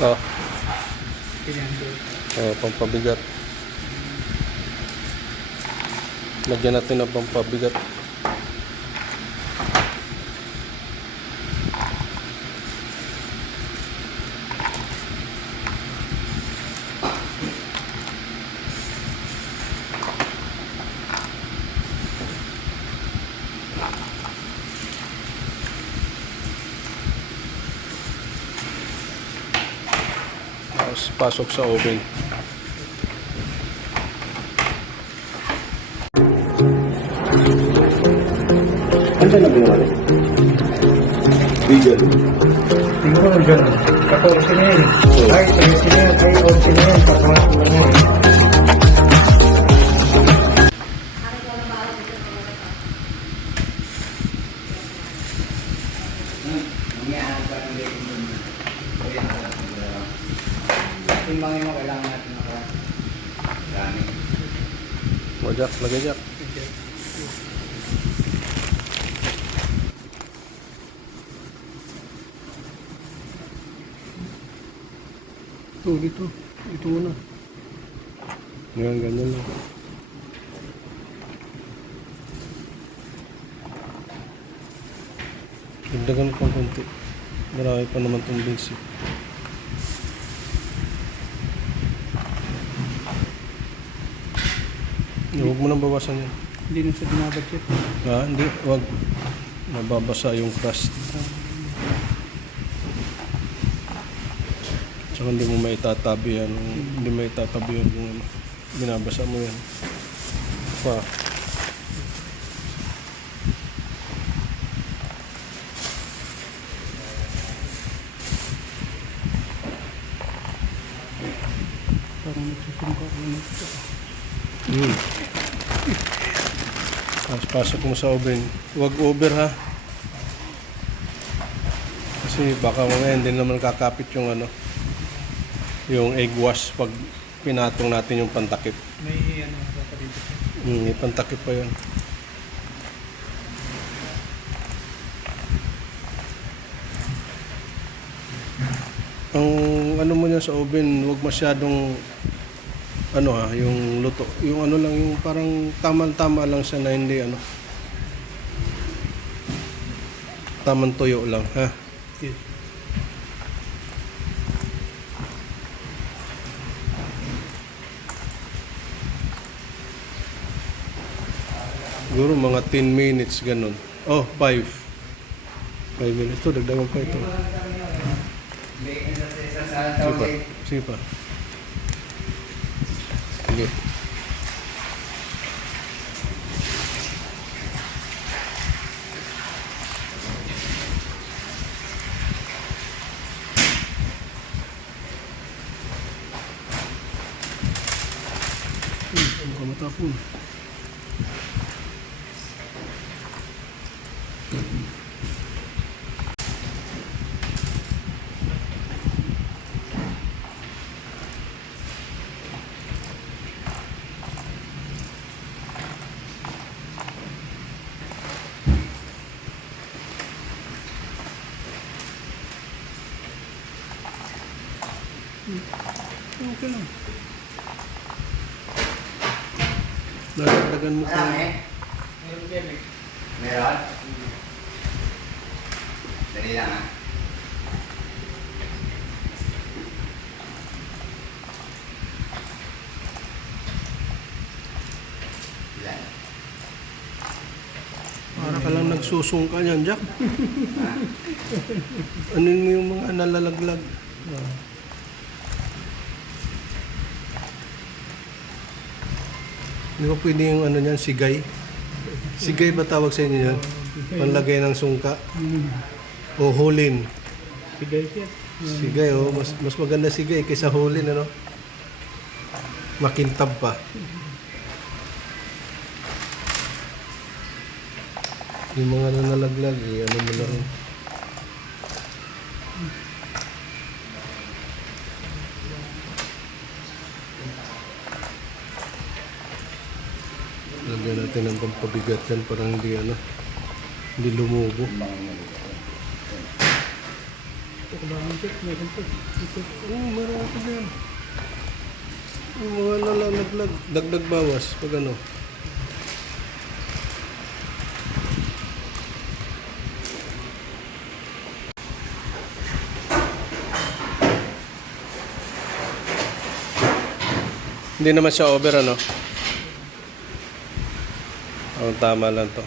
Oh, Pinando. pampabigat. Lagyan natin ng pampabigat. Tapos pasok sa oven. Ano na ginawa? Vegan. Siguro gano'n. 14 na yun. Ay, 13 na yun. Ay, 11 na yun. Papasok na yun. Timbangin mo, kailangan natin dami. O, Jack, lagay Jack. Dito. Ito muna. Yan, ganyan lang. Dagdagan ko ng konti. Marami pa naman itong basic. Huwag mo nang bawasan yan. Hindi na sa binabadget. Hindi. Huwag. Mababasa yung crust. Tsaka hindi mo maitatabi yan. Hindi maitatabi yan kung binabasa mo yan. Pa. Parang nagsusungka ko na ito. Tapos pasok mo sa oven. Huwag over ha. Kasi baka mamaya hindi naman kakapit yung yung egg wash pag pinatong natin yung pantakip. May ano pa dito. May pantakip pa yun. Ang mo niya sa oven, huwag masyadong yung luto. Yung lang, yung parang tama-tama lang siya na hindi tamang tuyo lang, ha? Yes. Siguro mga 10 minutes ganun. Oh, 5 minutes. Ito, dagdagan pa ito. Sige pa. Sige pa. Sige. Ano ka matapon? Okay lang. Dagdagan mo pa. Meron? Dali lang ha. Ilan? Para ka lang nagsusungka niyan, Jack. Anin mo yung mga nalalaglag. Hindi ba pwede yung niyan, sigay? Sigay ba tawag sa inyo yan? Panlagay ng sungka? O hulin? Sigay siya. Sigay, mas maganda sigay kaysa hulin, makintab pa. Yung mga nanalaglag, mo lang. Lagyan natin ng pampabigat yan para hindi lumubo. Ito ko ba ang check? Meron po. Ito. Oo, marami yan. Yung mga nalalaglag, dagdag bawas pag ano. Hindi naman siya over ano. Oh, tama lang to.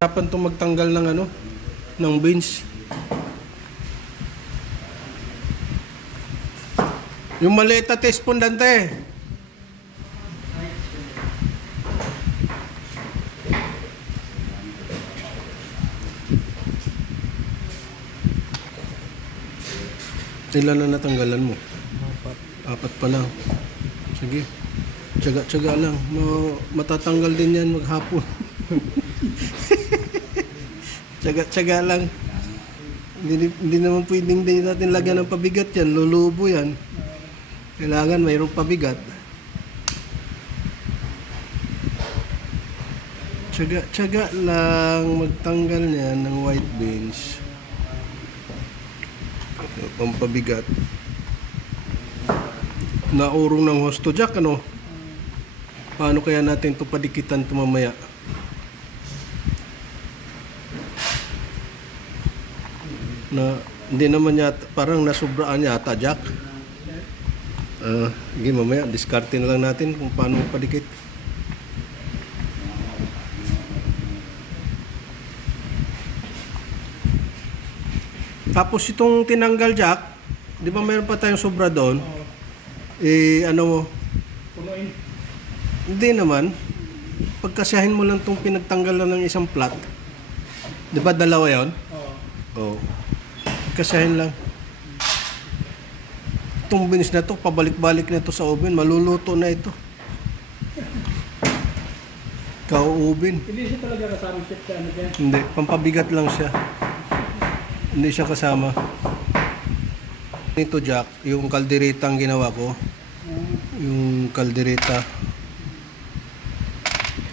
Hirapan itong magtanggal ng ano, ng beans. Yung maliit na teaspoon, Dante. Ilan na natanggalan mo? Apat pa lang. Sige. Tsaga-tsaga lang. Matatanggal din yan maghapon. Tsaga-tsaga lang. Hindi naman pwedeng din natin lagyan ng pabigat yan. Lulubo yan. Kailangan mayroong pabigat. Tsaga-tsaga lang magtanggal niyan ng white beans. Pampabigat. Naurong ng hosto jack, ano? Paano kaya natin ito padikitan ito mamaya? Na hindi naman yata, parang nasubraan yata jack. Sige, mamaya diskarte na lang natin kung paano padikit. Tapos itong tinanggal jack, di ba mayroon pa tayong sobra doon? Ano mo? Punuin. Hindi naman. Pagkasyahin mo lang itong pinagtanggalan ng isang plat. Di ba dalawa yun? Oo. Oo. Pagkasyahin lang. Itong beans na to, pabalik-balik na to sa oven. Maluluto na ito. Kauubin. Hindi siya talaga kasama chef sa ano dyan. Hindi, pampabigat lang siya. Hindi siya kasama. Ito jack, yung kaldereta ang ginawa ko. Yung kaldereta.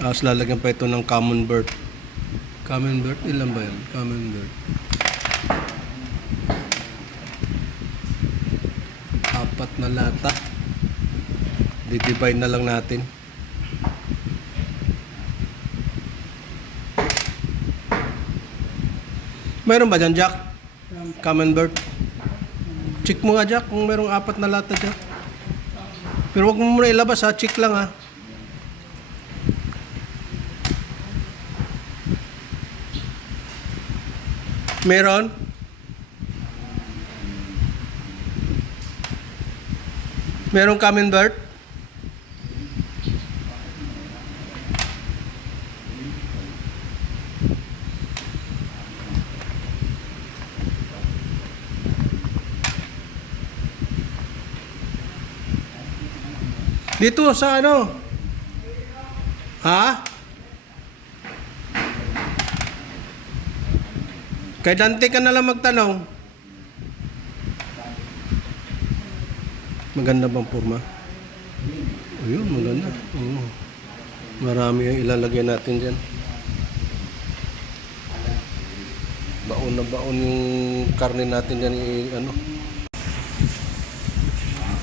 Tapos lalagyan pa ito ng camembert. Camembert, ilan ba yan? Camembert. 4 na lata. Di-divide na lang natin. Mayroon ba dyan, Jack? Camembert. Check mo nga, Jack, kung mayroong 4 na lata dyan. Pero wag mo muna ilabas, ha? Check lang, ha? Meron? Merong camembert? Dito sa ano? Ha? Kay Dante ka na lang magtanong. Maganda bang forma? Ayun, maganda. Oo. Marami yung ilalagay natin dyan. Baon na baon yung karne natin dyan. Ano?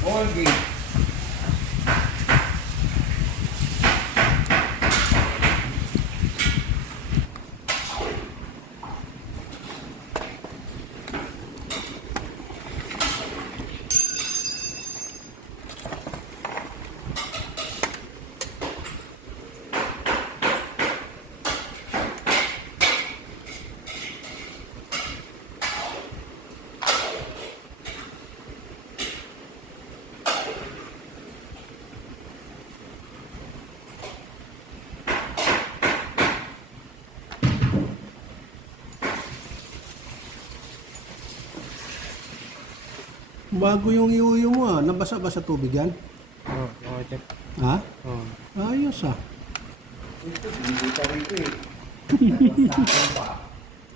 All game. Bago yung iuyo mo ah. Nabasa ba sa tubig yan? Oo, check. Ha? Oo. Ayos ah. Hindi pa rin ko eh.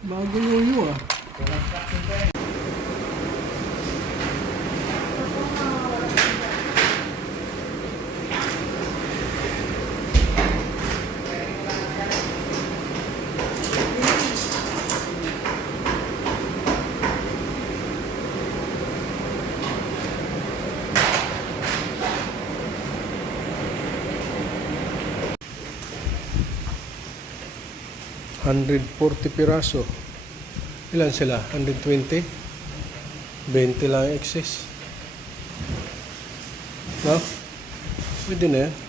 Bago iuyo ah. $140 piraso. Ilan sila? 120? 20 lang excess. No? Pwede na yan.